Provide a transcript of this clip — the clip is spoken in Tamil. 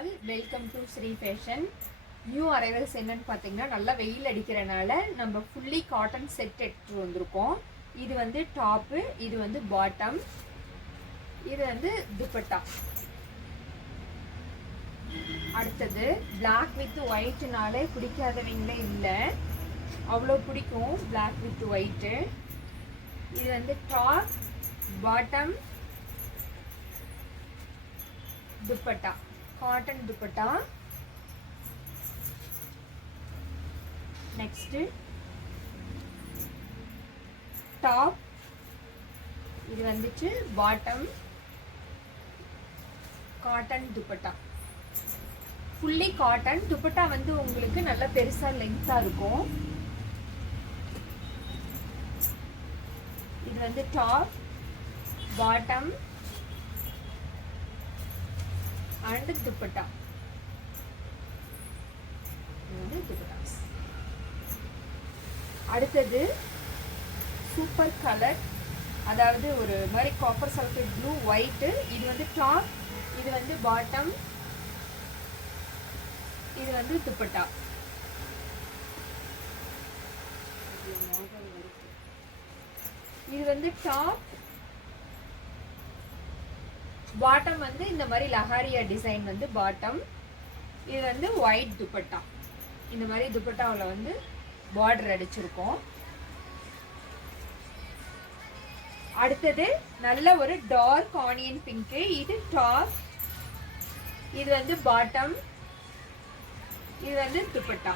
All welcome to Shri fashion. New arrivals என்னன்னு பார்த்தீங்கன்னா, நல்லா வெயில் அடிக்கிறனால நம்ம ஃபுல்லி காட்டன் செட் எடுத்துட்டு வந்திருக்கோம். இது வந்து டாப்பு, இது வந்து பாட்டம், இது வந்து துப்பட்டா. அடுத்தது பிளாக் வித் ஒயிட்னாலே பிடிக்காதவங்களே இல்லை, அவ்வளோ பிடிக்கும் பிளாக் வித் ஒயிட்டு. இது வந்து டாப், பாட்டம், दुपट्टा, कॉटन दुपट्टा. नेक्स्ट टॉप, இது வந்துச்சு bottom, cotton dupatta, fully cotton dupatta. வந்து உங்களுக்கு நல்ல பெருசா லெங்தா இருக்கும். இது வந்து டாப், பாட்டம் and दुपट्टा. அடுத்தது சூப்பர் கலர், அதாவது ஒரு மாதிரி காப்பர் சல்ஃபேட் ப்ளூ ஒயிட். இது வந்து டாப், இது வந்து பாட்டம், இது வந்து துப்பட்டா. இது வந்து டாப், பாட்டம் வந்து இந்த மாதிரி லஹாரியா டிசைன் வந்து பாட்டம். இது வந்து ஒயிட் துப்பட்டா. இந்த மாதிரி துப்பட்டாவில் வந்து பார்டர் அடிச்சிருக்கோம். அடுத்தது நல்ல ஒரு டார்க் ஆனியன் பிங்க். இது டாப், இது வந்து பாட்டம், இது வந்து துப்பட்டா.